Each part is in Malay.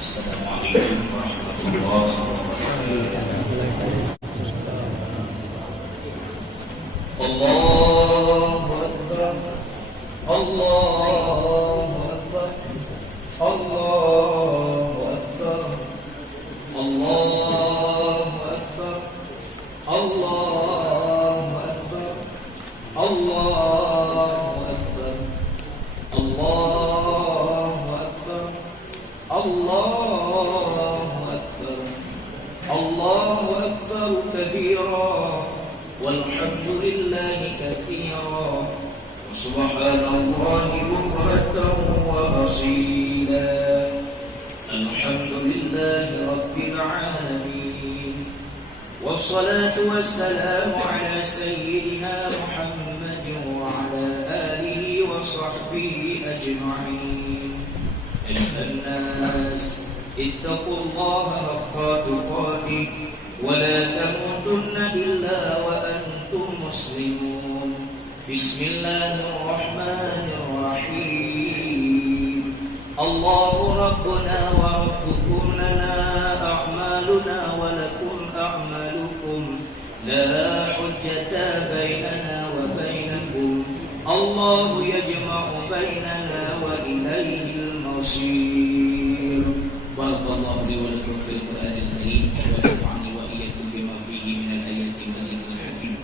Assalamualaikum warahmatullahi wabarakatuh. Allahu Akbar, Allahu Akbar, Allahu Akbar, Allahu Akbar, Allahu Akbar, Allahu Akbar, Allahu Akbar, Allahu Akbar, Allahu Akbar kabira, walhamdulillahi katsira, subhanallahi bukratan wa asila, alhamdulillahi rabbil alamin, wassalatu wassalamu ala sayyidina Muhammadin wa ala alihi wa sahbihi ajma'in. Ayuhan nas, ittaqullaha haqqa tuqatih wa la tamutunna illa wa antum muslimun. Bismillahirrahmanirrahim. Allahu rabbuna wa rabbukum, lana a'maluna wa lakum a'malukum, la hujjata bainana wa bainakum, Allahu yajma'u bainana wa ilayhi al-masir. Barakallahu li wa lakum fil Qur'anil Karim wa nafa'ani wa iyyakum bima fihi min al-ayati wa zikril hakim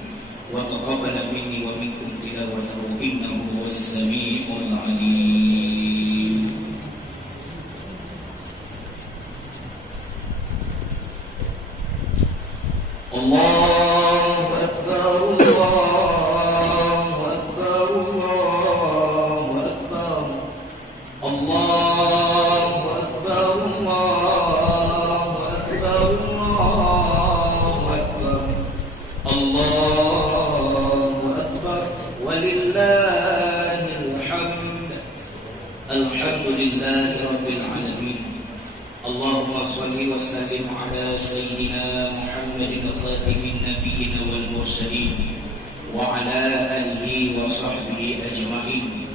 wa taqabbala minni wa minkum tilawatahu innahu was-sami'ul 'alim. Allahu Akbar, Allahu Akbar, Allahu Akbar, Allahu Akbar, Allahu Akbar, Allahu Akbar, Allahu Akbar, walillahil hamd. Alhamdulillahi rabbil alamin. Allahumma salli wa sallim ala sayyidina Muhammadin khatimin nabiyyin wal mursalin wa ala alihi wa sahbihi ajma'in.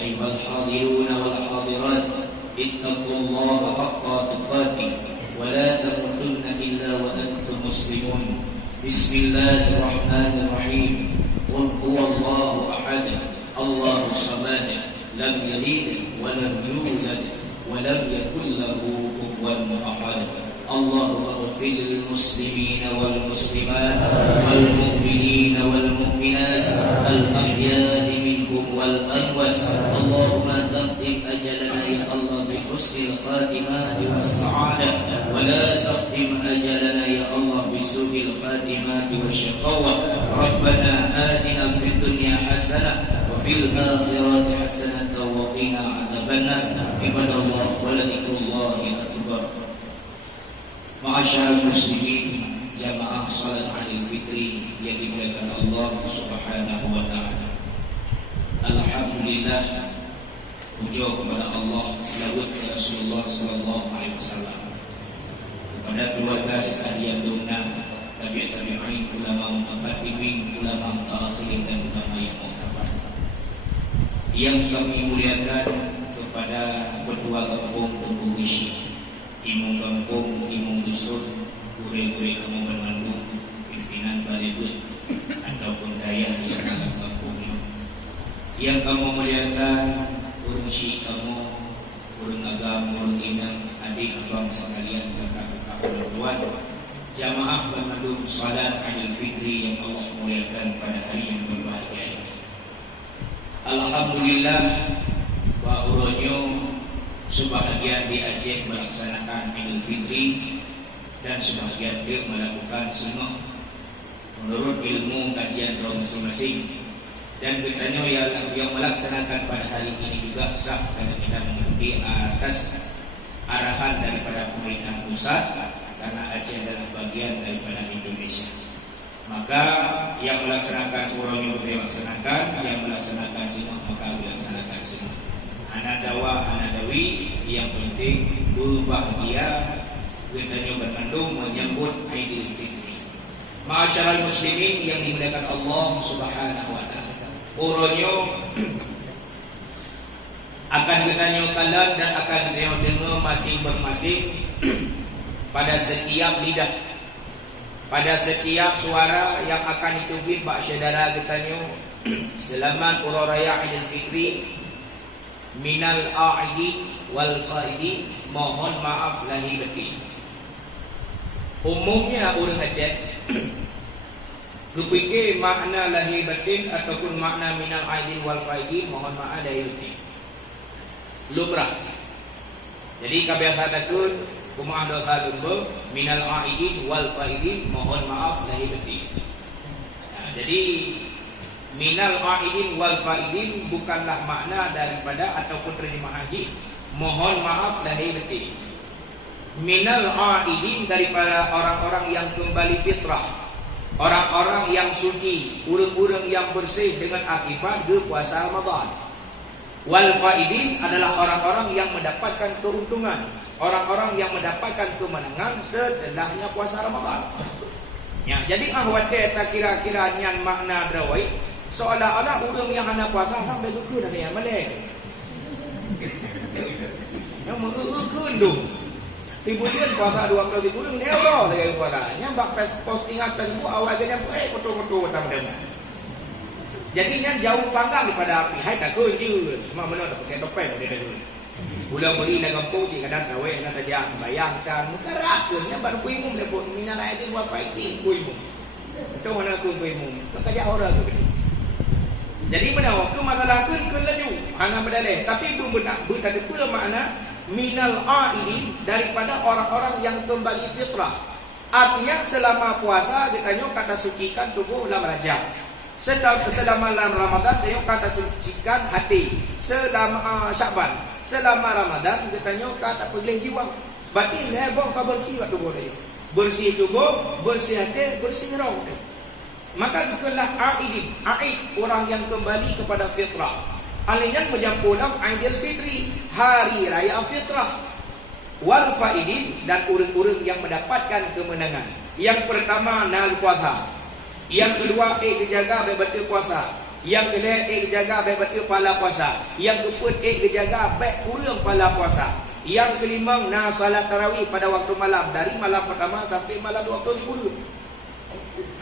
Ayyuhal hadirun wal hadirat, ittaqullaha haqqa tuqatih wa la tamutunna illa wa antum muslimun. Bismillahirrahmanirrahim. Qul huwallahu ahad, Allahus samad, lam yalid wa lam yulad wa lam yakul lahu kufuwan ahad. Allahumma ighfir lil muslimina wal muslimat wal mu'minina wal mu'minat al ahya'i minhum wal amwat. Allahumma takhtim ajalana ya Allah bi husnil khatimah was sa'adah wa la takhtim ajalana ya Allah bi su'il khatimah was shaqawah. Rabbana atina fid dunya hasanah wa fil akhirati hasanah wa qina adzabannar. Ibadallah wa la dzikrullahi akbar. Ma'asyiral muslimin, jamaah salat Idul Fitri yang dimuliakan Allah Subhanahu wa taala. Alhamdulillah, puja kepada Allah, selawat kepada Rasulullah sallallahu alaihi wasallam, kepada keluarga sekalian dumna, tabi'in, ulama mutaqaddimin, ulama mutaakhirin dan ulama yang mu'tabar. Yang kami muliakan kepada ketua kampung Tunggu Wisi, imam kampung, imam dusun, gure-gure kampung Bandung, pimpinan balebut ataupun daya yang dalam kampung. Yang kamu muliakan, urung syih kamu, urung agam, urung inang, adik abang sekalian, kakak-kakak perempuan, jamaah Bandung salat Idul Fitri yang Allah muliakan pada hari yang berbahagia ini. Alhamdulillah, ba'uronyo sebahagian di Aceh melaksanakan Idul Fitri dan sebahagian dia melakukan semua menurut ilmu kajian kaum masing-masing. Dan bertanya yang melaksanakan pada hari ini juga sah karena kita mengikuti atas arahan daripada pemerintah pusat, karena Aceh adalah bagian daripada Indonesia. Maka yang melaksanakan uronyo dilaksanakan, yang melaksanakan semua maka dilaksanakan semua. Anak dakwah, anak dawi, yang penting guru bahagia kita nyoba Bandung menyambut Idul Fitri. Ma'asyiral muslimin yang dimuliakan Allah Subhanahu wa taala. Uronyo akan kita nyokalan dan akan kita dengar masing-masing pada setiap lidah, pada setiap suara yang akan ditubit bak saudara katanya. Selamat Ura Raya Idul Fitri minal a'idin wal faidin, mohon maaf lahir batin. Umumnya orang Aceh kepikir makna lahir batin ataupun makna minal a'idin wal faidin, mohon maaf lahir batin, lumrah. Jadi kebiasaan takut kumah dosa lumba minal a'idin wal faidin, mohon maaf lahir batin. Jadi minal a'idin wal faidin bukanlah makna daripada ataupun terjemah haji mohon maaf lahir batin. Minal a'idin daripada orang-orang yang kembali fitrah, orang-orang yang suci, orang-orang yang bersih dengan akibat ke puasa Ramadan. Wal faidin adalah orang-orang yang mendapatkan keuntungan, orang-orang yang mendapatkan kemenangan setelahnya puasa Ramadan. Ya, jadi ahwate tak kira-kira nyan makna drawai seolah-olah orang yang hendak puasa tak boleh ke dari yang Malay. Yang mengeukun tu. Tiba-tiba puasa 2 kali kurang dia orang saya puasa. Yang bak postingan Facebook awal dia foto-foto tamu-tamu. Jadi yang jauh panggang daripada api. Hai tak kun je. Semua mana tak pakai topeng dia dulu. Pulang beri dah kampung je kadang tawe nak tajak bayangkan muka rakun yang baru kuimum dia pun minal aidin wa faidin kuimum. Itu mana kuimum. Tak tajak orang tu. Jadi benar waktu masalah ke laju hana berdalih tapi belum benar berada pula makna minal a'idin daripada orang-orang yang kembali fitrah. Artinya selama puasa katanya kata sucikan tubuh dalam Rajab. Selama Ramadan katanya kata sucikan hati. Selama Syaban, selama Ramadan katanya kata pelih jiwa. Berarti lebih bersih tubuh dia. Bersih tubuh, bersih hati, bersih roh. Maka itulah a'idin, a'id orang yang kembali kepada fitrah. Alinan menjampulang Aidil Fitri, hari raya fitrah. Wal faidin dan urang-urang yang mendapatkan kemenangan. Yang pertama nal puasa. Yang kedua jaga betul puasa. Yang ketiga jaga betul pala puasa. Yang keempat jaga baik urang pala puasa. Yang kelima na salat tarawih pada waktu malam dari malam pertama sampai malam 20.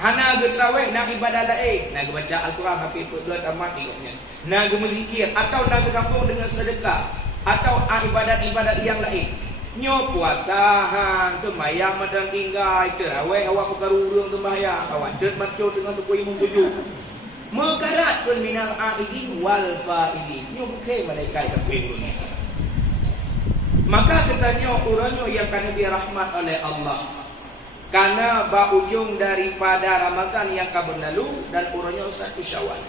Hana getraweh nak ibadah lain, nak baca Al-Quran tapi pergi tamat ikutnya. Nak berzikir atau nak kampung dengan sedekah atau ibadat-ibadat yang lain. Nyo puasa sembahyang madang tinggal tarawih awak perkarurung sembahyang kawan tet maco dengan tu imam tujuh. Mekaratun minal a'idin wal faidin. Nyo bukan malaikat tapi ni. Maka katanya orangnya yang kena dirahmat oleh Allah. Karena berujung daripada Ramadan yang akan berlalu dan urangnya 1 Syawal.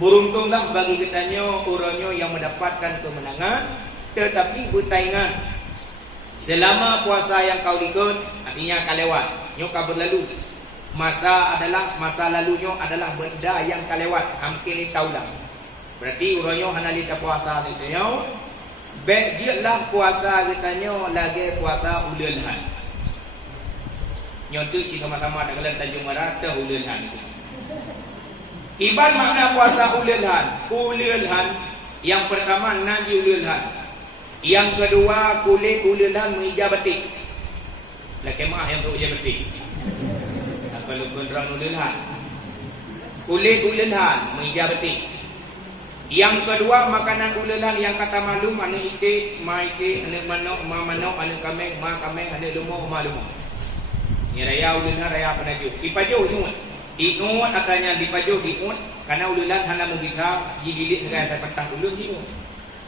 Beruntunglah bagi kitanya orangnya yang mendapatkan kemenangan tetapi bertaingan. Selama puasa yang kau ikut artinya akan lewat, nyo akan berlalu. Masa lalunya adalah benda yang akan lewat hampir taulah. Berarti orangnya hana lita puasa kitanya. Bejitlah puasa kitanya lagi puasa ululhan. Nyontu si sama-sama nak kalian Tanjung Merah ululhan itu. Iban makna puasa ululhan. Ululhan yang pertama naji ululhan. Yang kedua kulit ululhan menghijau betik. Laki mah yang tu hijau betik. Kalau gondrong ululhan. Kulit ululhan menghijau betik. Yang kedua makanan ululhan yang kata malum anu itik, ma itik, anu manok, ma manok, anu kameng, ma kameng, anu lumau, ma lumau. Ni raya ululhan raya penajuk. Dipajuh ingat. Ingat katanya dipajuh ingat karena ululhan hana mau bisa dililit dengan saya petah ulun ingat.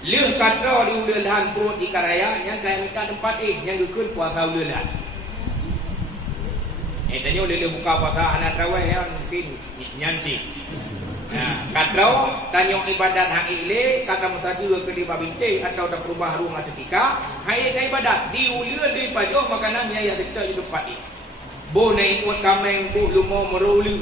Leh kata di ululhan perut di karaya yang kaya minta tempat yang gekun puasa ululhan. Tanya ululhan buka puasa anak tarawih yang mungkin nyanci. Nah, kata tanya ibadat hang ile kata musadu ke di babinte atau tak perubah rumah ketika hai ibadat di ulul di pajuh makanan yang kita hidup padi. Bo naik kuat kameng bu lumo meruli.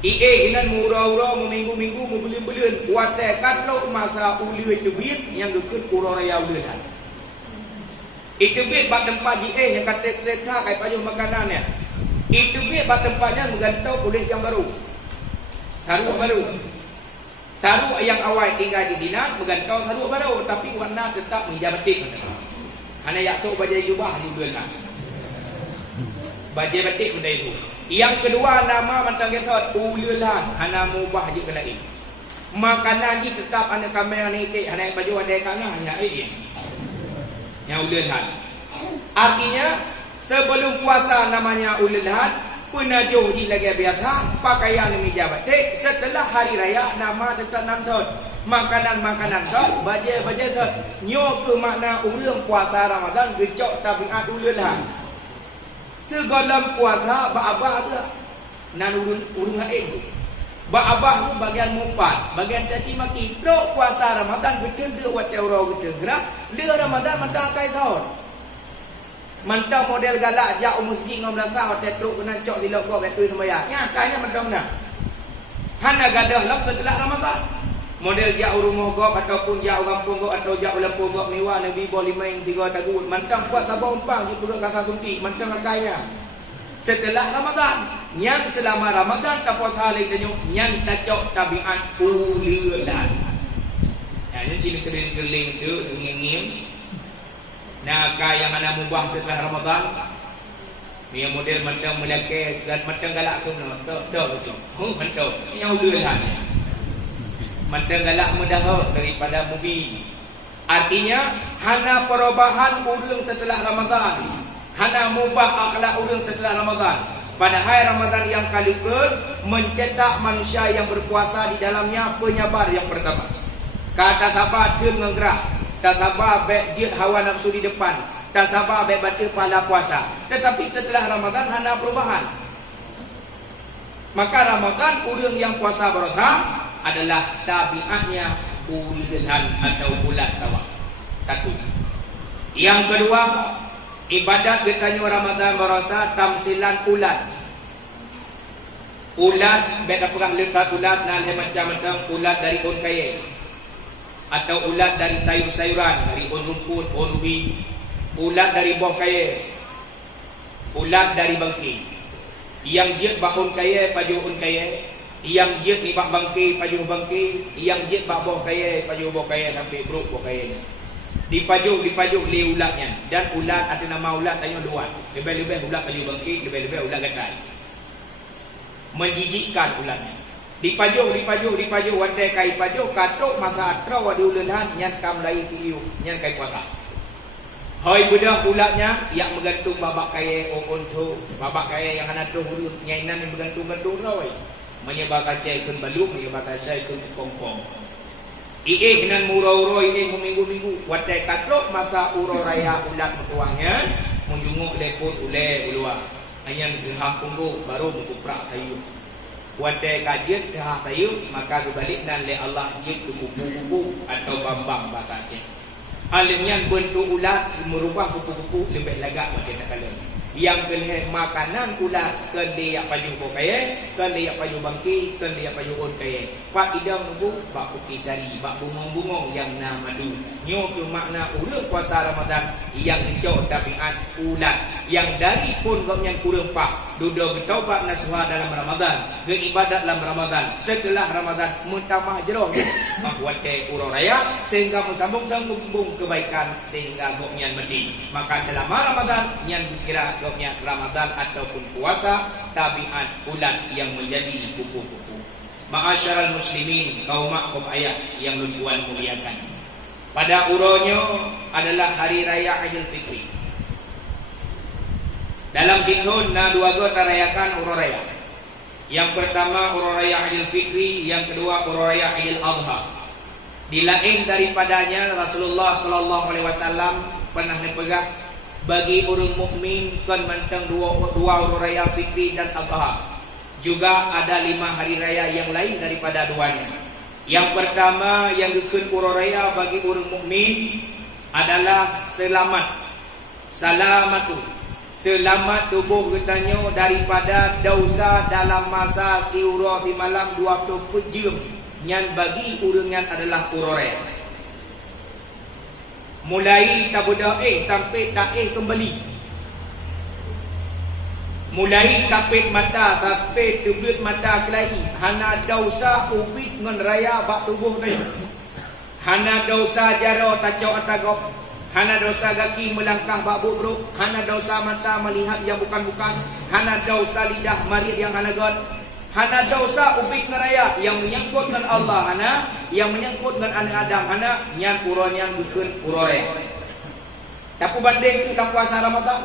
Inan murau-urau meminggu-minggu membeli-belian kuat kalau masa uli itu bit yang gekut pura raya ululhan. Itu bit bak tempat yang kata kereta kai pajuh makanannya. Itu bit bak tempatnya menggantau kulit yang baru. Saruk baru. Saruk yang awal tinggal di dinar menggantau saruk baru tapi warna tetap menjadi betik. Hana yak tok bajai jubah di bulan. Bajai batik benda itu. Yang kedua nama mantang gesot ululan. Hana mubah je kena ini. Makanan ni tetap anak kamera ni itik hana baju ada kana hanya yang ululan. Artinya sebelum puasa namanya ululan, penajuh di lagi biasa, pakaian meja batik. Setelah hari raya nama tetap namtot. Makanan-makanan tot, baja-baja tot. Nyo ke makna urang puasa Ramadan gecok tabiat ululan. Segala puasa ba-abah tu. Nan urang haid. Ba-abah tu bagian mumpat, bagian caci maki. Pro puasa Ramadan betul dia wat euro betul gerak. Dia Ramadan mentang kai tahun. Mentang model galak jak masjid ngom belasah hotel truk kena cok di logo betul sembahyang. Nya kainya mentang dah. Hana gadah lak setelah Ramadan. Model jauh rumah gok ataupun jauh kampung gok atau jauh lampung gok mewah Nabi boleh main 3 tagut mantang kuat tabung pang di perut kasar suntik mantang kaya setelah Ramadan nyang selama Ramadan tapos hari tanya nyang tacok tabiat ululan ya ini cili keling-keling tu nging-nging nah kaya mana mubah setelah Ramadan ni model mantang melake dan mantang galak tu no betul mantang yang ululan mantang galak mudah daripada mobil. Artinya hana perubahan urang setelah Ramadan. Hana mubah akhlak urang setelah Ramadan. Pada hari Ramadan yang kali ke mencetak manusia yang berpuasa di dalamnya penyabar yang pertama. Kata sabar dia menggerak. Tak sabar baik dia hawa nafsu di depan. Tak sabar baik batal pahala puasa. Tetapi setelah Ramadan hana perubahan. Maka Ramadan urang yang puasa berusaha adalah tabiatnya ululan atau bulan sawah. Satu. Yang kedua, ibadat getanya Ramadan berasa tamsilan ulat. Ulat beda perah letak ulat nan macam-macam ulat dari on kaya atau ulat dari sayur-sayuran, dari on rumput, on ubi, ulat dari buah kaya, ulat dari bangki. Yang jet bakon kaya paju on kaya. Yang jet ni bak bangki pajuh bangki, yang jet bak boh kaya pajuh boh kaya sampai beruk boh kaya ni. Dipajuh li ulatnya dan ulat ada nama ulat tanya dua. Lebih-lebih ulat pajuh bangki, lebih-lebih ulat gatal. Menjijikkan ulatnya. Dipajuh wadai kai pajuh katrok masa atrau di ulan nyan kam lai tiu nyan kai puasa. Hoi budak ulatnya yang menggantung babak kaya on tu, babak kaya yang hana tu hulu nyainan yang bergantung-gantung rawai. Menyebabkan cai kun baluk, menyebabkan cai kun kongkong. Nan murau-urau minggu-minggu. Watai katrok masa urau raya ulat metuahnya, menjunguk lepot ule ulua. Hanya gehak punggu baru menguprak sayur. Watai kajian gehak sayur, maka kebalik nan le Allah jid ke kuku-kuku atau bambang bakal cai. Alimnya bentuk ulat merubah kuku-kuku lebih lagak pada tak kala. Yang kelih makanan ulat kan dia paju kaya, kan dia paju bangki, kan dia paju on kaya. Pak idam nunggu bak kopi sari, bak bungong-bungong yang na madu. Nyo ke makna urang puasa Ramadan yang dicok tabiat ulat. Yang dari pun gopnya kurang pak. Duda bertaubat nasuha dalam Ramadan, beribadat dalam Ramadan. Setelah Ramadan mutamah jero mahwate urang raya sehingga sambung kebaikan sehingga gopnya mati. Maka selama Ramadan yang dikira gopnya Ramadan ataupun puasa tabiat ulat yang menjadi kuku-kuku. Ma'asyaral muslimin kaum ayah yang lutuan muliakan. Pada uronyo adalah hari raya Idul Fitri. Dalam sinhun na dua gota rayakan uro raya. Yang pertama uro raya Idul Fitri, yang kedua uro raya Idul Adha. Dilain daripadanya Rasulullah sallallahu alaihi wasallam pernah nepegak bagi orang mukmin kan mantang dua uro raya Fitri dan Adha. Juga ada 5 hari raya yang lain daripada duanya. Yang pertama yang dikun uro raya bagi orang mukmin adalah selamat. Salamatu. Selamat tubuh katanya daripada dosa dalam masa siurah di malam 24 jam. Yang bagi urangan adalah uraya. Mulai tabuda sampai tak kembali. Mulai tapit mata sampai tubit mata kelahi. Hana dosa ubit ngan raya bak tubuh tadi. Hana dosa jaro tacok atagop. hana dosa kaki melangkah bak buruk, hana dosa mata melihat yang bukan-bukan, hana dosa lidah marid yang hana god, hana dosa ubik neraya yang menyangkut dengan Allah, hana yang menyangkut dengan anak Adam, hana yang uron yang bukan urore. Tapi banding tu dalam puasa Ramadan,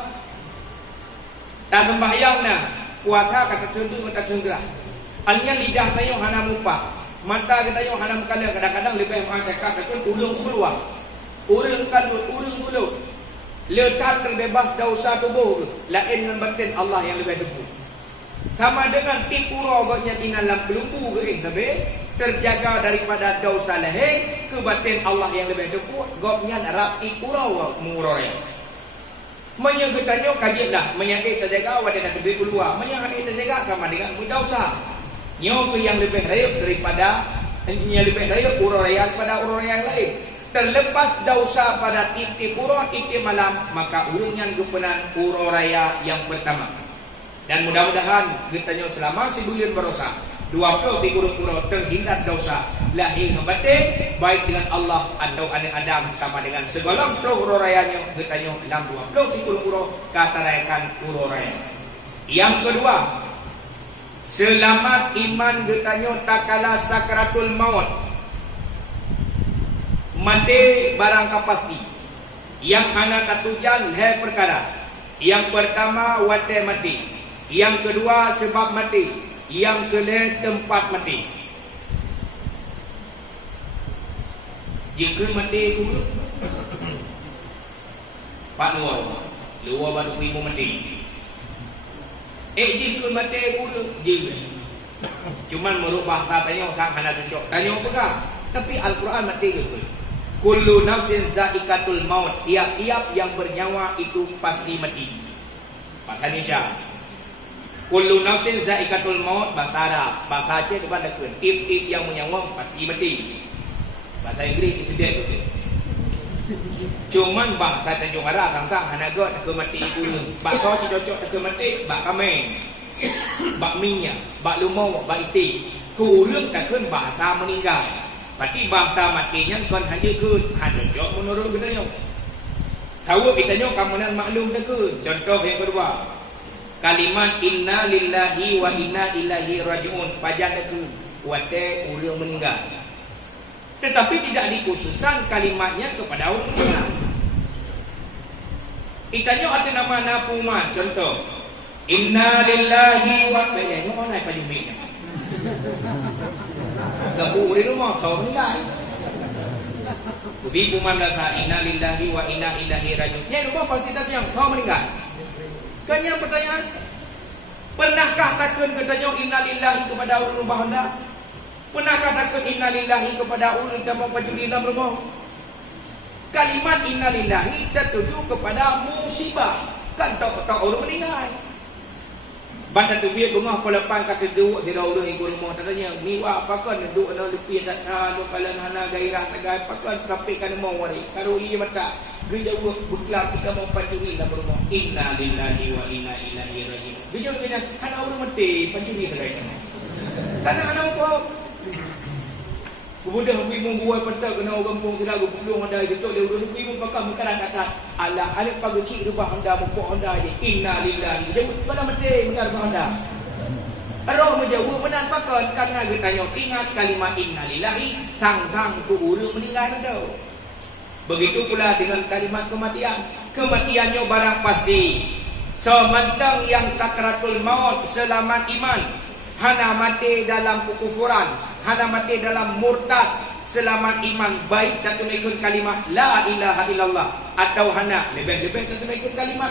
tak sembahyang na puasa kata tunduk kata tenggerah. Alnya lidah tayo hana mupa, mata kita yo hana mukalla, kadang-kadang lebih mengacak kata ulung keluar. Urang kandut, urang mulut. Letak terbebas dosa tubuh. Lain dengan batin Allah yang lebih teguh. Sama dengan tipura agaknya di dalam pelumbu ke tapi terjaga daripada dosa lahir ke batin Allah yang lebih teguh. Goknya rap tipura murore. Menyegitanya kajian dah. Menyakit terjaga wadah nak beri keluar. Menyakit terjaga sama dengan dosa. Nyo yang lebih rayuk daripada yang lebih rayuk uraya pada uraya yang lain. Terlepas dosa pada titik pura, titik malam, maka urungnya gupenan uro raya yang pertama. Dan mudah-mudahan kita selama sebulan berosa 20 pura terhindar dosa lahir batin baik dengan Allah atau anak Adam sama dengan segala uro rayanya kita dalam 20 pura kata rayakan uro raya. Yang kedua, selamat iman kita tak kala sakratul maut. Mati barang kapasti. Yang anak katujan hai perkara. Yang pertama wate mati. Yang kedua sebab mati. Yang kedua tempat mati. Jika mati dulu Pak luar baru ibu mati. Jika mati dulu jika cuman merubah katanya sang anak cucuk. Tanya apa? Tapi Al-Quran mati ke? Kullu nafsin zaikatul maut. Tiap-tiap yang bernyawa itu pasti mati. Bahasa Indonesia. Kullu nafsin zaikatul maut. Bahasa Arab. Bahasa Aceh depan dekun. Tiap-tiap yang menyawa pasti mati. Bahasa Inggeris itu dia tu. Cuman bahasa Tanjung Arab kang-kang anak god nak mati dulu. Bak kau si cocok nak mati, bak kami. Bak minyak, bak lumau, bak iti. Kurang takkan bahasa meninggal. Berarti bahasa matinya kan hanya ke hanya jawab menurut kita nyok. Tahu kita nyok kamu nak maklum tak ke? Contoh yang kedua, kalimat inna lillahi wa inna ilaihi rajiun. Pajak tak ke? Wate orang meninggal. Tetapi tidak dikhususkan kalimatnya kepada orang meninggal. Kita nyok ada nama napuman. Contoh, inna lillahi wa inna ilaihi rajiun. Apa jumlahnya? Gabu di rumah kau meninggal. Kubi kumam data inna lillahi wa inna ilaihi rajiun. Yang rumah pasti tak yang kau meninggal. Kan yang pertanyaan, pernahkah takkan katanya inna lillahi kepada orang rumah anda? Pernahkah takkan inna lillahi kepada orang yang mau baju di dalam rumah? Kalimat inna lillahi tertuju kepada musibah. Kan tak orang meninggal. Banda tu biar rumah pelepan kata duduk di orang yang rumah tanya miwa apa kan duduk ada lebih tak tahu kalau hana gairah tegai apa kan tapi kan mau wari kalau ia mata geja buklar kita mau pancuri dalam rumah inna lillahi wa inna ilaihi rajiun geja geja hana orang mati pancuri tegai karena hana apa kemudian ibu buat pentak kena orang kampung kita gulung anda itu dia udah ibu pakai makanan kata Allah alif pagi cik rumah anda mupuk anda je inna lillahi dia mana mati benar rumah anda roh menjauh benar pakai karena kita ingat kalimat inna lillahi sang ku urang meninggal dah. Begitu pula dengan kalimat kematiannya barang pasti semandang yang sakratul maut selamat iman hana mati dalam kekufuran, hana mati dalam murtad, selamat iman baik tak tunaikan kalimat la ilaha illallah atau hana lebih-lebih tak tunaikan kalimat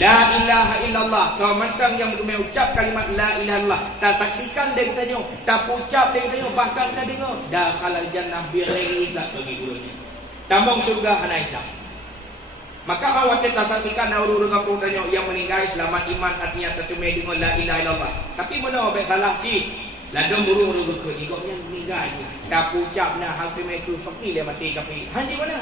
la ilaha illallah. Kau mentang yang mengucap kalimat la ilaha illallah tak saksikan dia katanya, tak ucap dia katanya, bahkan tak dengar dakhalal jannah bi ghairi hisab bagi gurunya. Tambang surga hana hisab. Maka awak kita saksikan orang-orang kampung tanya yang meninggal selamat iman artinya tertumai dengan la ilaha illallah. Tapi mana obek salah cik. Ladang burung-burung ke igoknya meninggal je. Tak ucap nak hal temai ke fakir dia mati kapi. Hanji mana?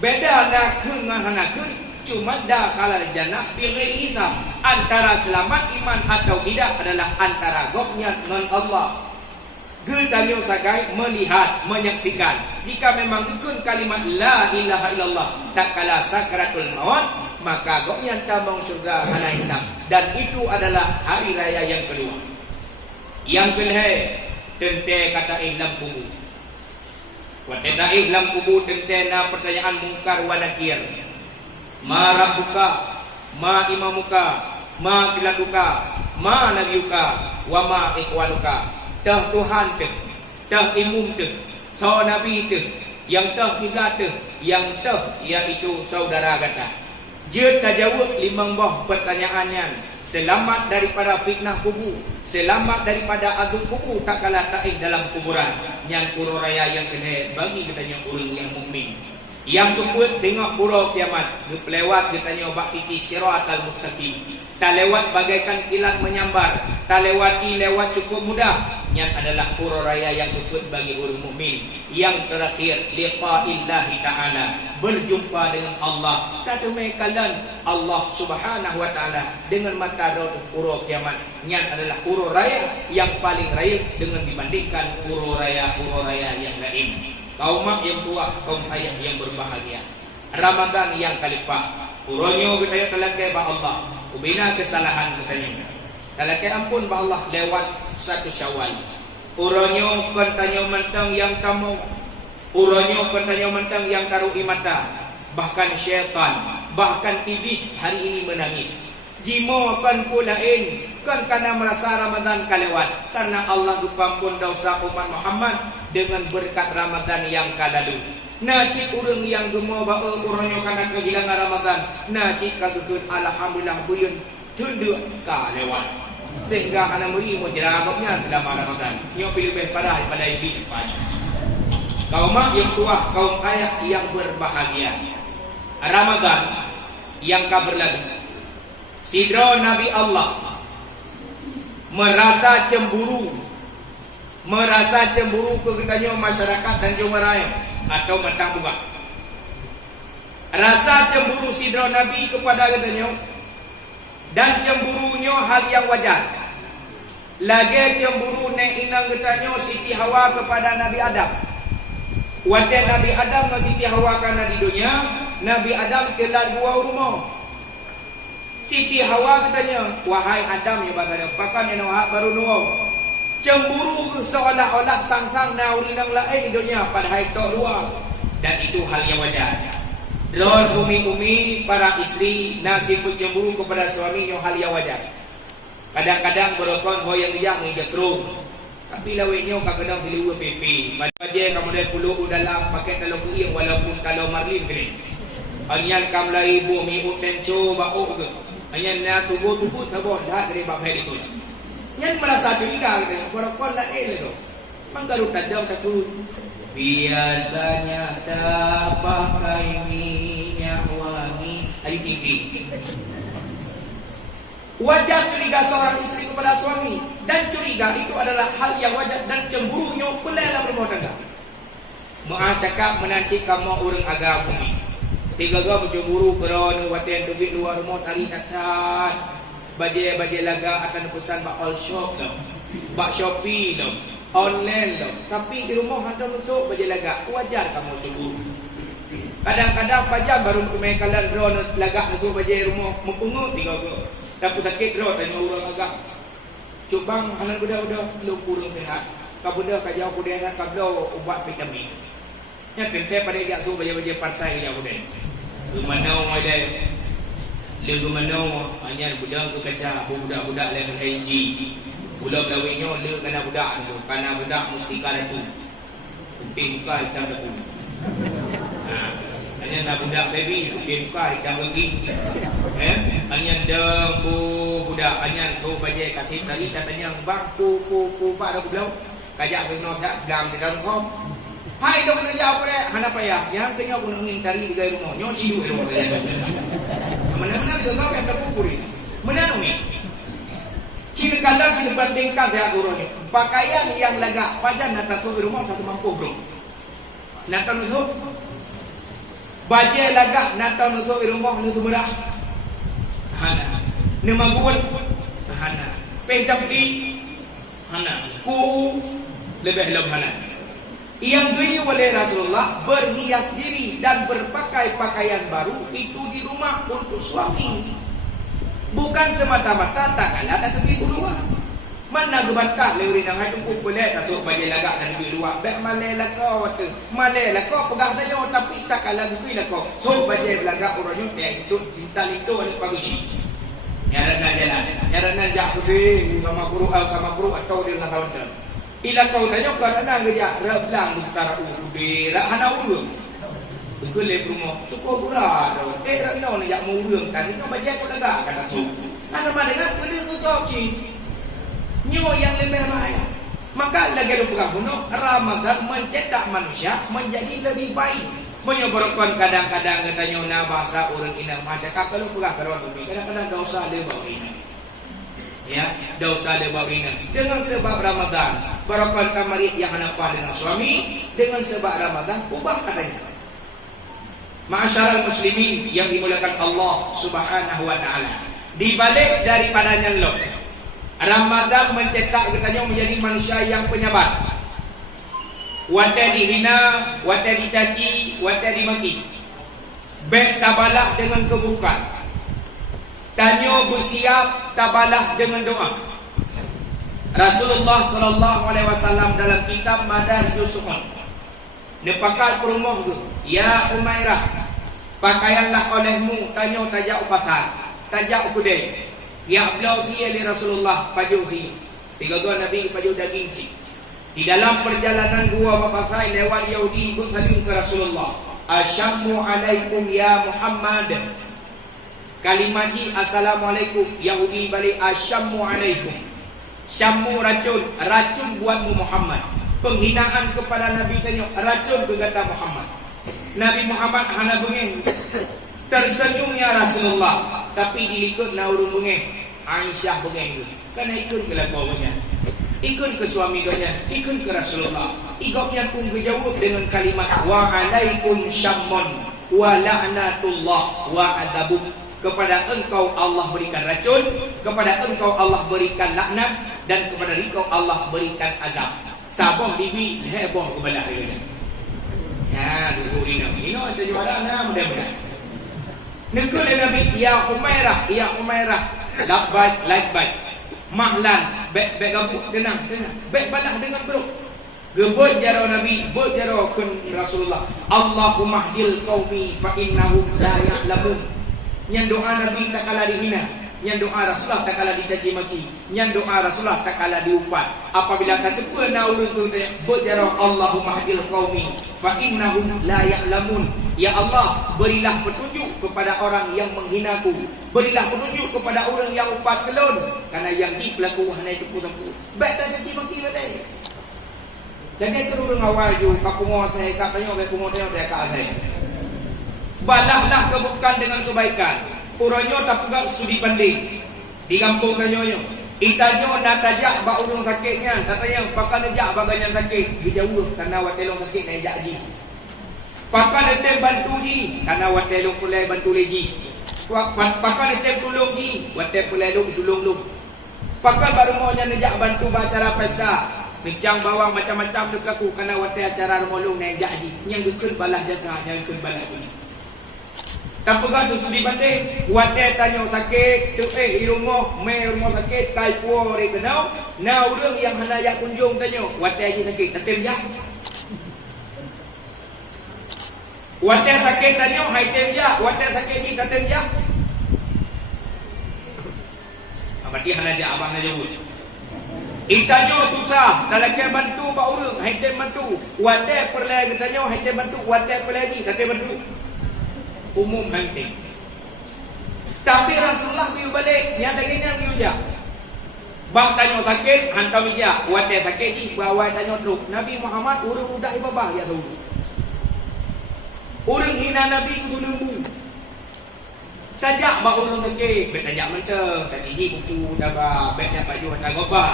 Beda nak kun dengan nak kun cuma dakhalal jannah bi ghairi hisab. Antara selamat iman atau tidak adalah antara goknya dengan Allah. Getanyo sagai melihat, menyaksikan. Jika memang ikun kalimat la ilaha illallah tak kala sakaratul maut, maka goknya tambang surga hana hisab. Dan itu adalah hari raya yang kedua. Yang kedua, tente kata ihlam kubur. Wateta ihlam kubur tente na pertanyaan mungkar wa nakir. Ma rabbuka, ma imamuka, ma kiladuka, ma nabiyuka, wa ma ikhwanuka. Tah Tuhan tu, tah imum tu, so nabi tu, yang tah kiblat tu, yang tah iaitu saudara kata. Dia tajawab limang bah pertanyaannya. Selamat daripada fitnah kubur, selamat daripada azab kubur tak kala taih dalam kuburan. Yang pura raya yang kena bagi katanya orang yang mukmin. Yang keempat tengok pura kiamat, lewat katanya bak titi siratal mustaqim. Tak lewat bagaikan kilat menyambar, tak lewati lewat cukup mudah. Yang adalah pura raya yang keempat bagi orang mukmin. Yang terakhir liqa'illahi ta'ala, berjumpa dengan Allah. Tak temekalan Allah Subhanahu wa taala dengan mata raut pura kiamat. Yang adalah pura raya yang paling raya dengan dibandingkan pura raya yang lain. Kaum mak yang tua, kaum ayah yang berbahagia. Ramadan yang kalipah. Puronyo kita talakai ba Allah. Ubina kesalahan katanya. Talakai ampun ba Allah lewat 1 Syawal. Puronyo kantanyo mentang yang kamu. Puronyo kantanyo mentang yang taruhi mata. Bahkan syaitan, bahkan iblis hari ini menangis. Jimo kan pulain kan karena merasa Ramadan kalewat. Karena Allah dupampun dosa umat Muhammad dengan berkat Ramadan yang kalalu. Najib orang yang gemar bahawa orangnya karena kehilangan Ramadan. Najib kagakun alhamdulillah buyun tunduk kalewat. Sehingga anak muri mujarabnya selama Ramadan. Nyo pilih lebih parah daripada iblis banyak. Kaum mak yang tua, kaum ayah yang berbahagia. Ramadan yang berlalu. Sidra Nabi Allah merasa cemburu ke katanya masyarakat dan jumaraya atau mentang buka. Rasa cemburu sidra Nabi kepada katanya dan cemburunya hal yang wajar. Lagi cemburu ne inang katanya Siti Hawa kepada Nabi Adam. Wadah Nabi Adam dan Siti Hawa karena di dunia Nabi Adam telah 2 rumah. Siti Hawa katanya, wahai Adam ya bagana, pakan yang nak baru nuau. Cemburu seolah-olah tang-tang nauri nang lain di dunia padahal tok 2. Dan itu hal yang wajar. Don umi-umi para isteri nasib cemburu kepada suaminya hal yang wajar. Kadang-kadang berokon hoyang yang terung. Tapi lawinyo kadang diliwa pipi. Baje kemudian puluh dalam pakai kalau kering walaupun kalau marlin kering. Anyan kamla ibu mi utenco baok ke. Anyan na tubuh-tubuh tabon dah dari bab hari itu. Nyan merasa curiga katanya, korokon la tu. Manggaru tadang takut. Biasanya tak pakai minyak wangi. Ayo tinggi. Wajar curiga seorang istri kepada suami. Dan curiga itu adalah hal yang wajar. Dan cemburunya pelai dalam rumah tangga. Maaf cakap menancik kamu orang agama ni. Tiga gam cemburu kerana watan duit luar rumah tari natat. Baje-baje laga akan pesan bak all shop dah. Bak Shopee dah. Online dah. Tapi di rumah hantar masuk baje laga. Wajar kamu cemburu. Kadang-kadang pajam baru kumai kalan drone lagak masuk baje rumah mempungut tiga gam. Tapi sakit drone tanya orang agak. Cubang anak budak-budak lu kurang rehat. Kau budak kajau budak kablo ubat vitamin. Nya pente pada dia su baje-baje partai dia budak. Lumanau ada. Lumanau hanya budak tu kaca budak-budak lain haji. Budak lawinyo le kana budak tu. Kana budak mesti kana tu. Penting buka hitam tu. Hanya nak budak baby penting buka hitam lagi. Hanya dembu budak hanya tu baje katin tadi katanya bang ku pak dah budak. Kajak kena tak dalam di dalam kom. Hai dok nak jawab pada hana payah. Yang kena guna angin tari di gaya rumah. Nyon cidu rumah saya. Mana-mana bisa tahu yang terkumpul ini. Mana ni? Ciri kandang ciri bandingkan saya gurunya. Pakaian yang lagak pajan nak tahu di rumah satu mampu bro. Nak tahu tu? Baju lagak nak tahu di rumah ni tu merah. Hana. Nama gua hana. Pejam di hana. Ku lebih lemhanan. Yang gaya oleh Rasulullah berhias diri dan berpakai pakaian baru itu di rumah untuk suami. Bukan semata-mata tak kalah dan pergi keluar. Mana gebatak lewri nang hai tungku pelet atau bagi lagak dan pergi luar. Bek malailah kau tu. Malailah kau pegah saja tapi tak kalah pergi lah kau. So bagi belagak orang nyutek itu cinta itu ada pagusi. Nyaranan jalan. Nyaranan jatuh deh sama guru atau dia nak kawan. Ila kau tanya kerana gejak reblang utara ude rak hana urung. Bukan le rumah cukup pula dah. Rak no nak jak mau urung kan itu bajak kau lagak kata tu. Ana mana dengan benda tu kau ci. Nyo yang lebih bahaya. Maka lagi lu pegang bunuh Ramadan mencetak manusia menjadi lebih baik. Menyebabkan kadang-kadang katanya na bahasa orang ina macam kalau pegang kawan lebih kadang-kadang dosa dia bawa ina. Ya, dosa dia bawa ina. Dengan sebab Ramadan barakan kamari yang hanapah dengan suami, dengan sebab Ramadan ubah katanya. Ma'asyaral muslimin yang dimuliakan Allah Subhanahu wa taala. Di balik daripadanya lo Ramadan mencetak katanya menjadi manusia yang penyabar. Wata dihina, wata dicaci, wata dimaki. Baik tabalah dengan keburukan. Tanyo bersiap tabalah dengan doa. Rasulullah sallallahu alaihi wasallam dalam kitab Madarijus Su'ud nepakal perumah tu, ya Umairah, pakaianlah olehmu tanyo tajak pasar, tajak kedai. Ya beliau dia li Rasulullah paju sini. Tiga dua Nabi paju daging cik. Di dalam perjalanan dua bapasai lewat Yahudi bersaling ke Rasulullah. Asyammu alaikum ya Muhammad. Kalimat ji assalamualaikum. Yahudi balik asyammu alaikum. Syammu racun, racun buatmu Muhammad. Penghinaan kepada Nabi tanya, racun berkata Muhammad. Nabi Muhammad hana bengeng. Tersenyumnya Rasulullah, tapi dilikut na urung bengeng. Aisyah bengeng. Karena ikut ke lakuannya. Ikut ke suami kanya, ikut ke Rasulullah. Igoknya pun kejawab dengan kalimat wa alaikum syammun wa la'natullah wa adabuk. Kepada engkau Allah berikan racun, kepada engkau Allah berikan laknat, dan kepada engkau Allah berikan azab. Sabah dibi heboh kebelah dia. Ya, dulu ini ada juara na mudah-mudahan. Negul Nabi ya Umairah, ya Umairah, labbaik, mahlan, baik gabuk tenang. Baik balah dengan bro. Gebut jaro Nabi, gebut jaro kun Rasulullah. Allahumma hdil qaumi fa innahum la ya'lamun. Yang doa Nabi tak kalah dihina, yang doa Rasulullah tak kalah dicaci maki, yang doa Rasulullah tak kalah diumpat. Apabila kata pernah urut tu berjara Allahumma hdil qaumi fa innahum la ya'lamun. Ya Allah, berilah petunjuk kepada orang yang menghinaku, berilah petunjuk kepada orang yang umpat kelon, karena yang di pelaku hanya itu putaku. Baik tak caci maki balai. Jangan terus ngawal ju kapungo saya katanya be pungo dia ka saya. Balahlah keburukan dengan kebaikan. Uranyo tak pegang studi banding. Di kampung kanyonya. Itanyo nak tajak bak urung sakitnya. Katanya pakai nejak baganyan sakit. Dijauh karena watelong sakit na ejak ji. Pakai netem bantu ji karena watelong pulai bantu leji. Pakai netem tolong ji, watel pulai long tolong long. Pakai baru maunya nejak bantu acara pesta. Bincang bawang macam-macam dekat aku karena watel acara remolong na ejak ji. Yang gekun balah jasa, yang gekun balah ni. Tak pegang tu sudi banding. Wadah tanya sakit tu rumah rumah sakit kai puo re kenau. Na urang yang hanayak kunjung tanya wadah je sakit tetem jak. Wadah sakit tanya hai tem jak, wadah sakit je tetem jak. Apa dia hanayak abang aja pun. Itanyo susah dalam ke bantu ba urang hai tem bantu. Wadah perlai tanya hai tem bantu, wadah perlai je tetem bantu. Umum hunting. Tapi Rasulullah biu balik, yang lainnya biu je. Bang tanya sakit, hantar bija. Wadah sakit ni, bawa tanya terus. Nabi Muhammad urang udah ibabah ya tahu. Urang hina Nabi ku lembu. Tajak bak urang sakit, bet tajak mentah, tak gigi buku dah ba, bet dah baju hantar gopa.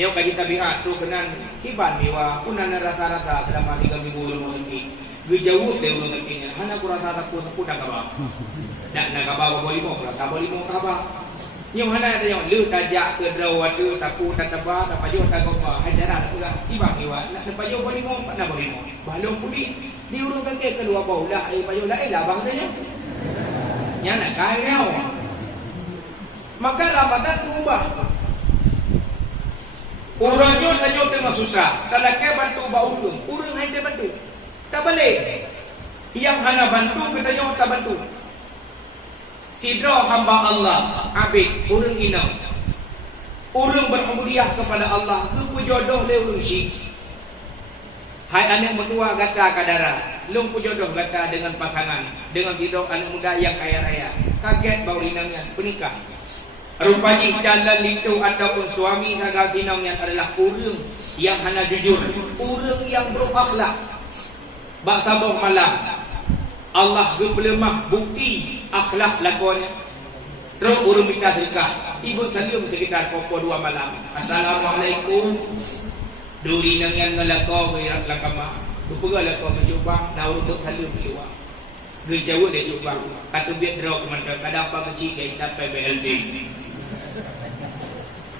Dia bagi tabiat tu kenan kiban miwa, kunan rasa-rasa selama 3 minggu rumah sakit. Gejauh dia urang sakitnya. Hana ku rasa takut dah kaba. Nak kaba boleh mo, rasa boleh mo kaba. Yung hana tayo lu tajak ke drawat tu tapu tataba tapayo tagopa hajaran pula ibang iwa nak tapayo bani mo na bani mo balong puli di urung kake kedua baula ai payo lai labang tanya nya nak kai kau maka Ramadan berubah orangnya tanyo tengah susah talake bantu ba urung hai bantu tak balik yang hana bantu katanya tak bantu sidra hamba Allah abid urang inau urang berubudiah kepada Allah ku jodoh le urang syik hai anak mertua gata kadara lung ku jodoh gata dengan pasangan dengan sidra anak muda yang kaya raya kaget bau inangnya penikah rupanya calon itu ataupun suami gagal inangnya adalah urang yang hana jujur urang yang berakhlak bak sabuh malam Allah gebelemah bukti akhlak lakonnya. Terus urung minta sedekah. Ibu salim sekitar pukul 2 malam. Assalamualaikum. Duri nangan ngalako berak lakama. Rupanya lakon mencuba na urung salim liwa. Gejauh dia cuba. Katu biar draw kemantan kadang apa kecil kita PBLD.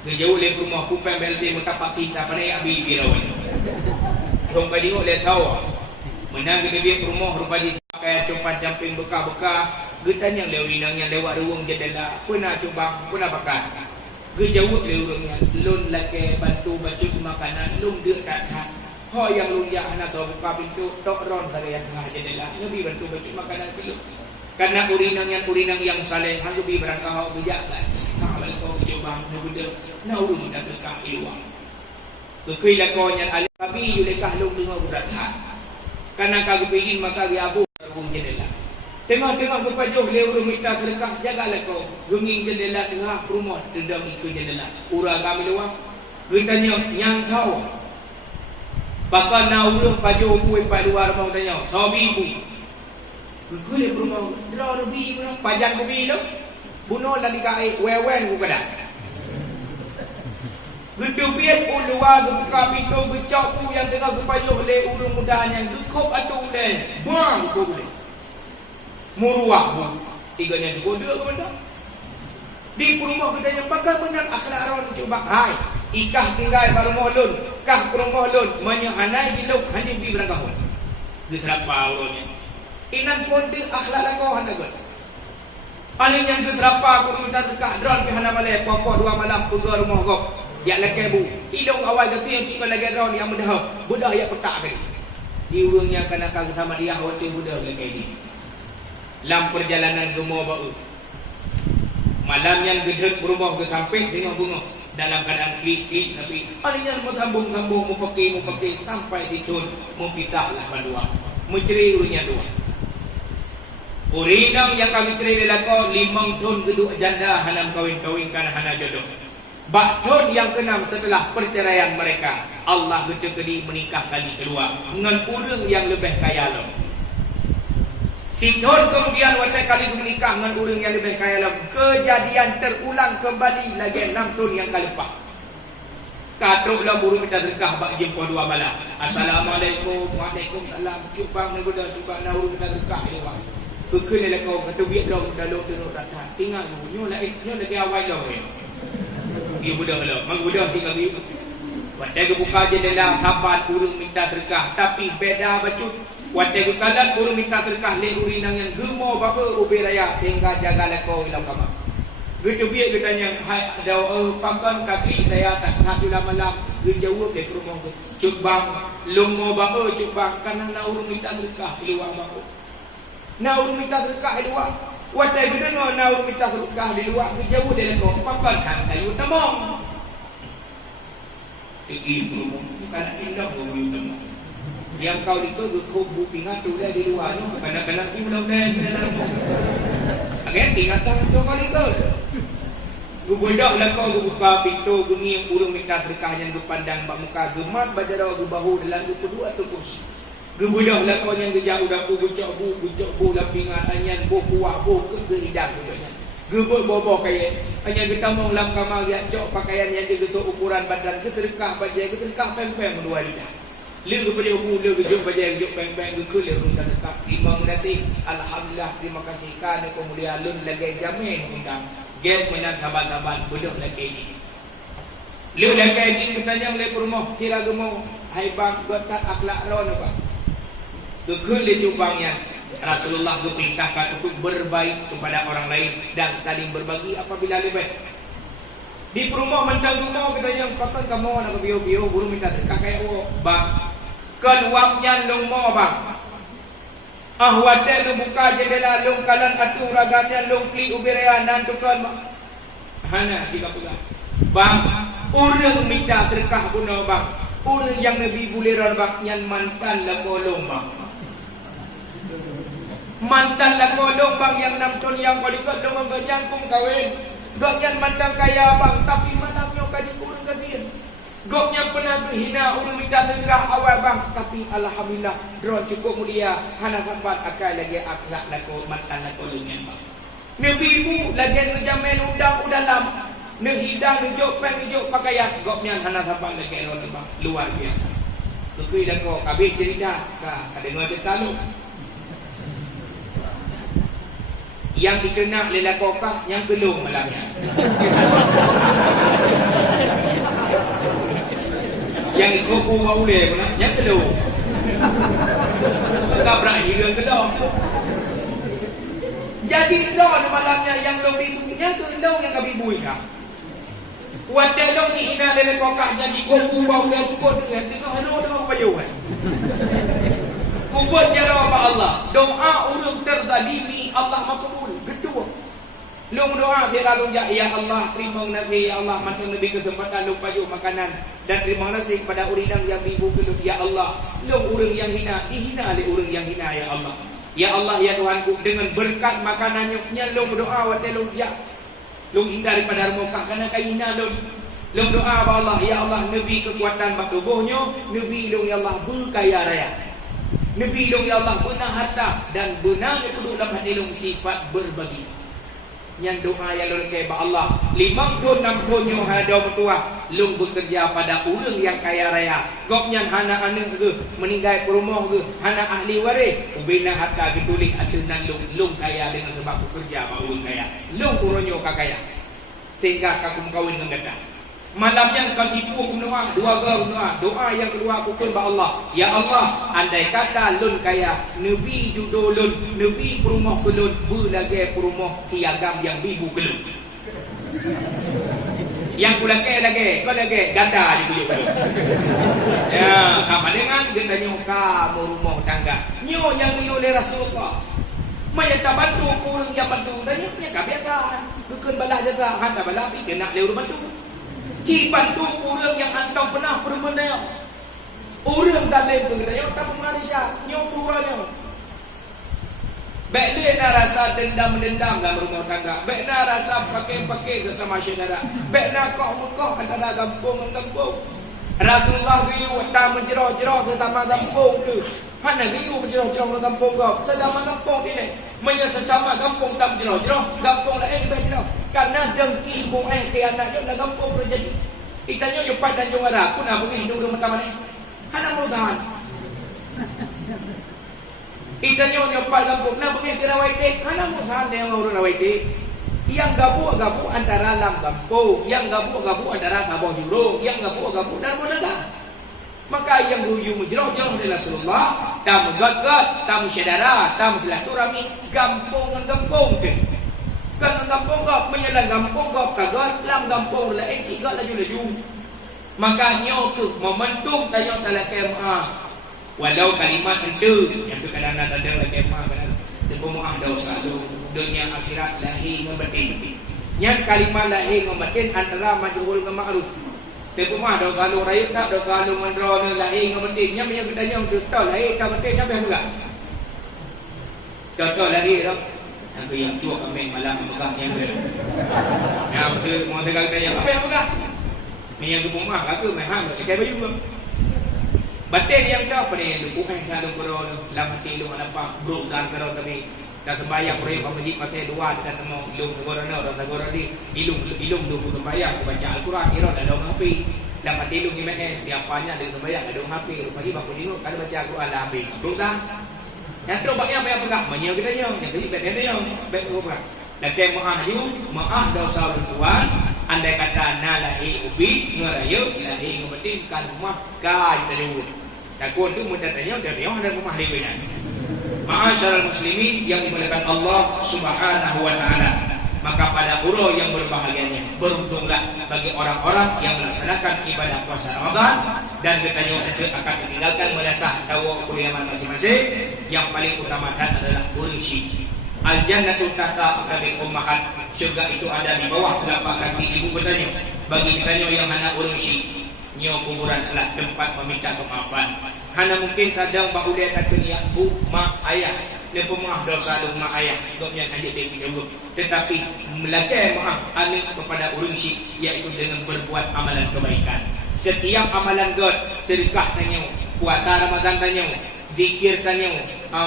Gejauh le rumah ku PBLD mentapak kita pada abi birawan. Rong kadi oleh tahu. Menang ke dia rumah rupanya kayak coba camping bekah-bekah getanya lewinangnya lewat ruang jendela pernah coba pernah bakar gejauh lewurungnya lun lagi bantu baju makanan lun dia tak ho yang lun ya anak tahu buka pintu tok ron saya tengah jendela lebih bantu baju makanan dulu karena urinang yang saleh hang lebih berangkah ho bijak kan tak balik kau coba nubude na urung dah terkah iluang kekei lakonnya alabi yulekah lun dengar berat karena kau ingin maka diabu rumah jendela. Tengok-tengok kepajuh le urung minta sedekah jagalah kau. Genging jendela tengah rumah dendam ikut jendela. Urang kami luar. Getanya nyang kau. Bakal na urung pajuh buih pada luar mau tanya. Sabi ibu. Gege le rumah. Dra rubi pajak rubi tu. Bunuh lah dikai wewen ku kada. Gedung biar pun luar buka pintu becok pu yang tengah berpayuh le urung mudanya gekop atu le bang ku le muruah bu tiganya juga dia ke benda di rumah kedanya bakal benar akhlak ron cuba hai ikah tinggal baru mohlun kah rumah lun menyohanai diluk hanya bi berangkah geserapa urangnya inan pun di akhlak lako hana god paling yang geserapa ku minta tekah dron pi hana malai pokok 2 malam puga rumah gok ya lagi bu hidung awal kata yang kita lagi ron yang mudah budak yang petak tadi di urungnya kena kagak sama dia hotel budak lagi ini lam perjalanan gemuk bau malam yang gedek berumah ke samping tengok bunga dalam keadaan klik-klik tapi alihnya mau sambung-sambung mau pakai sampai ditun mau pisahlah berdua menceri urungnya dua urinam yang kami ceri lelako 5 tahun kedua janda hanam kawin-kawinkan hana jodoh Bahdun yang keenam setelah perceraian mereka Allah gedekedi menikah kali kedua dengan urang yang lebih kaya lo. Si tahun kemudian watai kali menikah dengan urang yang lebih kaya lo. Kejadian terulang kembali lagi 6 tahun yang kalepas. Katruklah burung minta sedekah bak jemput 2 malam. Assalamualaikum, waalaikumsalam. Cubang ni budak cubang na urang minta sedekah ni wah. Kekene kau kata biar dong dalam tu datang. Tinggal nyo lagi awal lo. Dia budak lo, mang budak tinggal dia. Wadai ke buka jendela kapan urung minta sedekah, tapi beda bacut. Wadai ke kalan urung minta sedekah le urinang yang gemo bapa ubi raya sehingga jaga leko ilam kamar. Gitu biar katanya hai ada pakan kaki saya tak hadu malam gejauh ke rumah tu. Cubang lumo bapa cubang karena na urung minta sedekah luar bapa. Na urung minta sedekah luar. Watai gedeno na urung minta sedekah di luar gejauh dia leko pakan kan kayu tamong. Tinggi rumah bukan indah bau tamong. Yang kau itu kubu pingat tu dia di luar ni kadang-kadang ni mudah-mudahan dalam. Agak ingatan tu kau itu. Gubudak lah kau buka pintu gengi urung minta sedekah yang gepandang bak muka gemat bajara gebahu dalam kedua tu kursi. Gebudak lah kau yang gejak udah bucok bu lapingan anyan bu kuah bu ke hidang budaknya. Gebuk boboh kaya hanya getamong lam kamar ya cok pakaian yang digetuk ukuran badan kesedekah bajai kesedekah pempeng dua lidah. Le kepada bu le gejuk bajai gejuk pempeng ke le minta sedekah. Terima kasih. Alhamdulillah terima kasih kan kemudian lun lagi jamin undang Get menang taban-taban bodoh lagi ini. Lu lagi ini bertanya oleh rumah kira gemau hai bang gotat akhlak ron apa. Kekul itu bangnya Rasulullah perintahkan untuk berbaik kepada orang lain dan saling berbagi apabila lebih. Di rumah mentang rumah katanya kapan kamu nak bio-bio guru minta sedekah kayak bang. Kan waknya lumah bang. Ahwate lu buka jendela lu kalan atu ragamnya lu kli ubirean dan tukar hana jika pula. Bang, orang minta sedekah guna bang. Orang yang Nabi buliran bang yang mantan lah kolong bang. Mantan lah kolong bang yang 6 tahun yang kualikat dengan berjangkung kahwin. Gak yang mantan kaya bang, tapi malamnya kaji kurang kajian. Gak yang pernah hina orang minta sedekah awal bang, tapi alhamdulillah drone cukup mulia. Hana sampai akal lagi akhlak lako mantan lah kolongnya bang. Nabi bu lagi ngejamin undang dalam. Nehidang nujuk pen nujuk pakaian. Gak yang hana sampai lagi eror bang, luar biasa. Kekui dah kau habis cerita, ada dengar cerita lu. Yang dikenal oleh lakokah yang gelung malamnya. Yang ikut bawa uleh pun yang gelung. Kabrak hingga gelung. Jadi don malamnya yang long ibunya gelung yang kabibu kah. Wadah long dihina oleh lakokah yang ikut bawa uleh cukup dengan tengah hano dengan payuhan. Kubur cara apa Allah. Doa urung terzalimi Allah makbul. Kedua. Lung doa saya lalu ya Allah terima kasih ya Allah mantan lebih kesempatan lung payu makanan dan terima kasih kepada urinang yang ibu keluk ya Allah. Lung urung yang hina dihina oleh urung yang hina ya Allah. Ya Allah ya Tuhanku dengan berkat makanannya lung doa wate lung ya. Lung hindari pada mukah karena kaina lung. Lung doa apa Allah ya Allah nabi kekuatan bak tubuhnya, nabi lung ya Allah berkaya raya. Nabi long ya Allah benar harta dan benar kedua dalam hati long sifat berbagi. Yang doa yang long ke Allah 5 tahun 6 tahun yang ada bertuah long bekerja pada orang yang kaya raya. Gok yang hana anak ke meninggal ke rumah ke hana ahli waris ubina harta ditulis ada nan long kaya dengan sebab bekerja pada orang kaya. Long kuronyo kaya sehingga kakum kawin dengan gadah. Malam yang kau tipu aku doa, doa yang kedua aku pun ba Allah. Ya Allah, andai kata lun kaya, nabi judo lun, nabi perumah kelun, berlagi perumah tiagam yang bibu kelun. Yang ku lagi, kau lagi ganda di kuyu kelun. Ya, apa dengan kita kamu rumah tangga. Nyo yang kuyu oleh Rasulullah. Mayata bantu kurang yang bantu dan nyo punya kebiasaan. Bukan balah jaga, hantar balah pi kena lewat bantu. Cipan tu orang yang antau pernah bermenang. Orang dalam tu kita tak Malaysia, nyoturanya. Baik dia nak rasa dendam dalam rumah tangga. Baik nak rasa pakai sesama saudara. Baik nak kau antara kampung dengan kampung. Rasulullah biu tak menjerah-jerah sesama kampung tu. Mana biu menjerah-jerah dengan kampung kau? Sesama kampung ini. Sesama kampung tak menjerah-jerah, kampung lain berjerah. Karena dengki buai khianatnya dalam kampung terjadi. Itanya yupai dan jongara aku nak pergi hidup rumah taman ni. Hana mudahan. Itanya yupai kampung nak pergi ke Rawaiti. Hana mudahan dia orang Rawaiti. Yang gabu antara lam kampung, yang gabu antara Sabang Jurong, yang gabu dan Monaga. Maka yang ruyu mujroh-jroh adalah Rasulullah, tamu gat-gat, tamu saudara, tamu silaturahmi, kampung dengan kampung ke. Kan kampung kau menyelang kampung kau kagat lam kampung lain ciga laju. Makanya tu momentum tayang dalam KMA. Walau kalimat itu yang tu kadang-kadang ada dalam KMA kadang demuah dosa lu dunia akhirat lahir dengan batin. Yang kalimat lahir dengan batin antara majhul dengan ma'ruf. Demuah dosa lu raya tak dosa lu mandra lahir dengan batin. Yang kita yang tu tahu lahir dengan batin apa yang enggak? Tahu lahir tak? Yang yang cuak kami malam Mekah yang tu. Yang tu mau tegang tanya apa yang Mekah? Ni yang tu rumah kata maham pakai baju ke. Batin yang dah pada yang tu kalau koro dalam hati lu nampak bro dan karo kami dah sembahyang pray masjid pasal dua dekat temu ilung segorana dan segorana di ilung lu sembahyang baca Al-Quran ira ada dalam HP. Dapat ilung ni meh dia apanya dia sembahyang ada dalam HP. Pagi bangun tengok kalau baca Al-Quran lah HP. Bro kan yang tu banyak apa yang pegang banyak kita yang jadi baik dia yang baik apa Lakon maah dosa orang tuan. Andai kata na lahir ubi ngerayu lahir ngebetim kan rumah kai tadi. Takut tu mudah tanya ada rumah dia punya. Ma'asyiral muslimin yang dimuliakan Allah Subhanahu wa taala. Maka pada uro yang berbahagianya, beruntunglah bagi orang-orang yang melaksanakan ibadah puasa Ramadan dan katanya akan meninggalkan merasa tahu kediaman masing-masing. Yang paling utama adalah urusyi. Al-jannatu tahta aqdabil ummahat. Syurga itu ada di bawah telapak kaki ibu bertanya. Bagi ditanya yang hana urusyi, nyo kuburan adalah tempat meminta kemaafan. Hana mungkin kadang bahu dia kata ya bu, mak, ayah. Dia pemaaf dosa lu mak ayah. Doknya hadir dia jauh. Tetapi melakukan maaf anik kepada urusyi iaitu dengan berbuat amalan kebaikan. Setiap amalan God, sedekah tanya, puasa Ramadan tanya, zikir tanya,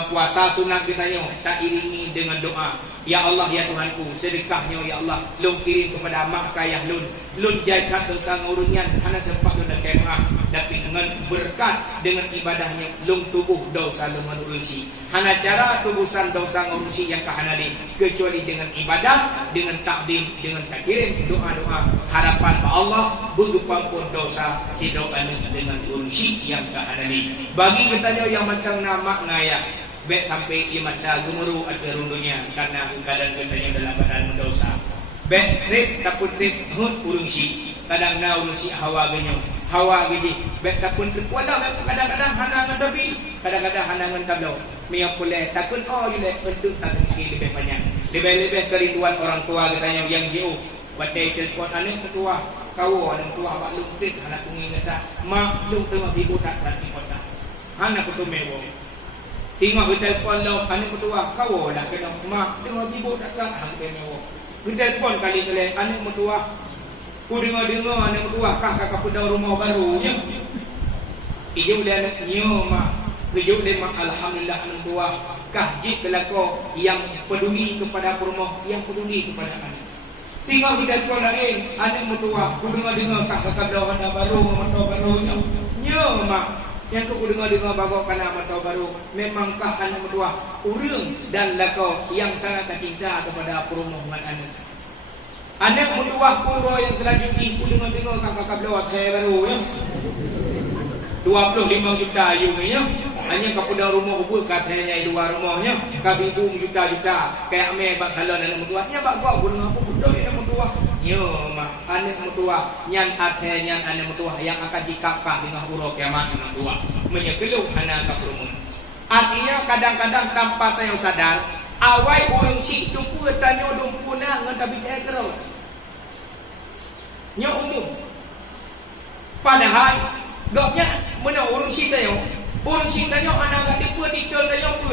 puasa sunat tanya, tak iringi dengan doa. Ya Allah ya Tuhanku, sedekahnya ya Allah lung kirim kepada mak kayah lun jaikat dosa ngurunyan hana sempat lun nak maaf, tapi dengan berkat dengan ibadahnya lung tubuh dosa lung urusyi. Hana cara tubusan dosa ngurusyi yang kahanali kecuali dengan ibadah, dengan takdim, dengan takirim doa-doa harapan ke Allah berupa pun dosa si doa dengan urusyi yang kahanali. Bagi katanya yang mantang nama ngaya bet sampai imata gemuruh ada rundunya karena keadaan katanya dalam keadaan mendosa. Bet trip takut trip hut urungsi. Kadang na urungsi hawa genyo. Hawa geji. Bet takut trip wala kadang-kadang hanangan tapi kadang-kadang hanangan tablo. Mia pule takut ile untuk tak lebih banyak. Lebih-lebih kerinduan orang tua katanya yang jauh. Batai telefon ane ketua kau orang tua bak lu trip anak tungi kata mak lu tengah sibuk tak di kota. Hana kutumewo. Tengok kita telefon lo, anak mertua kau dah kena mak tengok ibu tak hang kena. Kita telefon kali kali anak mertua. Ku dengar anak mertua kakak pedau rumah baru nya. Ijo dia anak nyo mak. Ijo dia mak alhamdulillah anak mertua kah jik kelako yang peduli kepada rumah, yang peduli kepada anak. Tengok kita telefon lain anak mertua. Ku dengar kakak pedau anak baru, mertua baru nya. Nyo mak yang aku dengar bawa kana mata baru memangkah anak berdua urang dan lakau yang sangat cinta kepada permohonan anak berdua pura yang selanjutnya aku dengar kakak belawat saya baru ya 25 juta ayunya hanya kepada rumah ubur katanya dua rumahnya kabidung juta-juta kayak ame bak halon anak berdua nya bak gua dengar aku budak anak berdua yo mah anak mertua nyan nyan anak mertua yang akan dikapkah dengan huruf kiamat anak mertua menyekeluh anak keperumun. Artinya kadang-kadang tanpa tanya sadar awai urung si tu pun tanya dumpuna ngan tapi tak kerau nyo umum padahal gopnya mana urung si tanya anak kat tipu titul tanya tu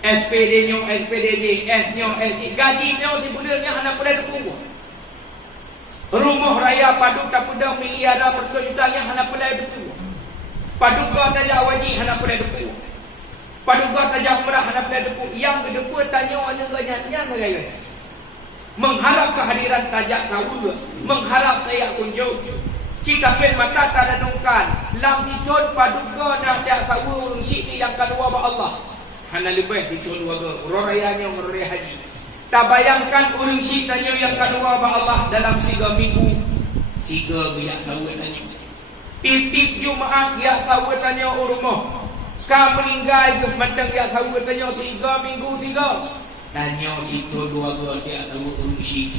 SPD nyo, SPDJ, S nyo, SG, gaji nyo sebenarnya anak pada dukung. Rumah raya paduk tak pada miliaran berjuta-jutanya anak pada dukung. Paduk kau tajak wajib anak pada dukung. Paduk kau tajak murah anak pada dukung. Yang kedua tanya anak ganyanya negara. Mengharap kehadiran tajak kau, mengharap tajak kunjung. Jika pen mata tak renungkan, lam titon paduk kau nak tajak kau sini yang kedua ba Allah. Hana lebih ditul waga rorayanya ngoraya haji. Tak bayangkan urang si tanya yang kedua ba Allah dalam 3 minggu. 3 biak tahu tanya. Titip Jumaat ya tahu tanya urumah. Ka meninggal ke mantang ya tahu tanya 3 minggu 3. Tanya situ 2 dia tahu urang si.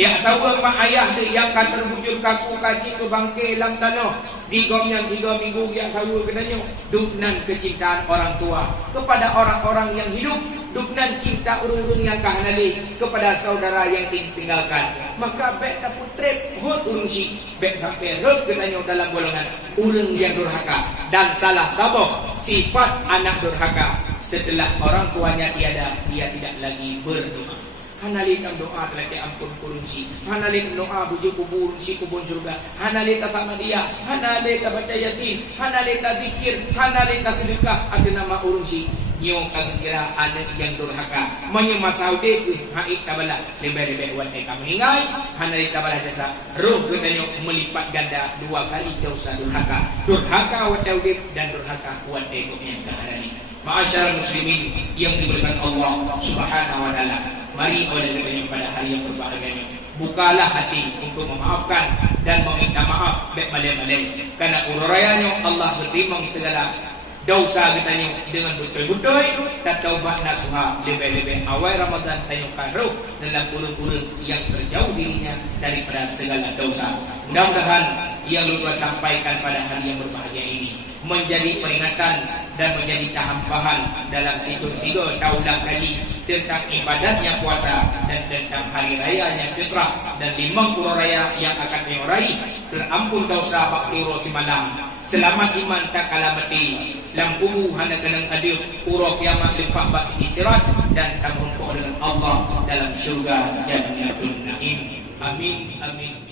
Dia tahu mak ayah dia yang akan terwujud kaku kaji ke bangkai lam tanah. Di gomnya 3 minggu yang tahu kenanya duknan kecintaan orang tua kepada orang-orang yang hidup, duknan cinta urung-urung yang kahanali kepada saudara yang ditinggalkan. Maka baik tak putrep hut urung si baik sampai rut kenanya dalam golongan urung yang durhaka dan salah sabok sifat anak durhaka setelah orang tuanya tiada dia tidak lagi berdoa. Hanali tam doa telah ampun kurunsi. Hanali doa bujuk kubur si kubur surga. Hanali sama dia. Hanali baca yasin. Hanali zikir. Hanali sedekah. Ada nama urunsi. Nyo kira anak yang durhaka. Menyemat saude ku haik tabala. Lebih-lebih wan eka meninggal. Hanali tabala jasa. Ruh katanya melipat ganda 2 kali dosa durhaka. Durhaka wan daudib dan durhaka wan eko yang kehanali. Ma'asyarul muslimin yang diberikan Allah Subhanahu wa taala, mari oleh kepadanya pada hari yang berbahagia ini bukalah hati untuk memaafkan dan meminta maaf baik-baik karena urayanya Allah bertimang segala dosa kita dengan betul-betul dan taubat nasuha lebih-lebih awal Ramadan tayo karo dalam urut-urut yang terjauh dirinya daripada segala dosa. Mudah-mudahan yang lupa sampaikan pada hari yang berbahagia ini menjadi peringatan dan menjadi tahapan dalam situ-situ taulang kaji tentang ibadahnya puasa dan tentang hari rayanya fitrah dan 5 puluh raya yang akan diraih. Terampun dosa baksiro di malam. Selamat iman tak kalah mati. Lampumu hana kenang adil. Urok kiamat limpah bagi sirat dan tampung dengan Allah dalam syurga Jannatul Naim. Amin amin.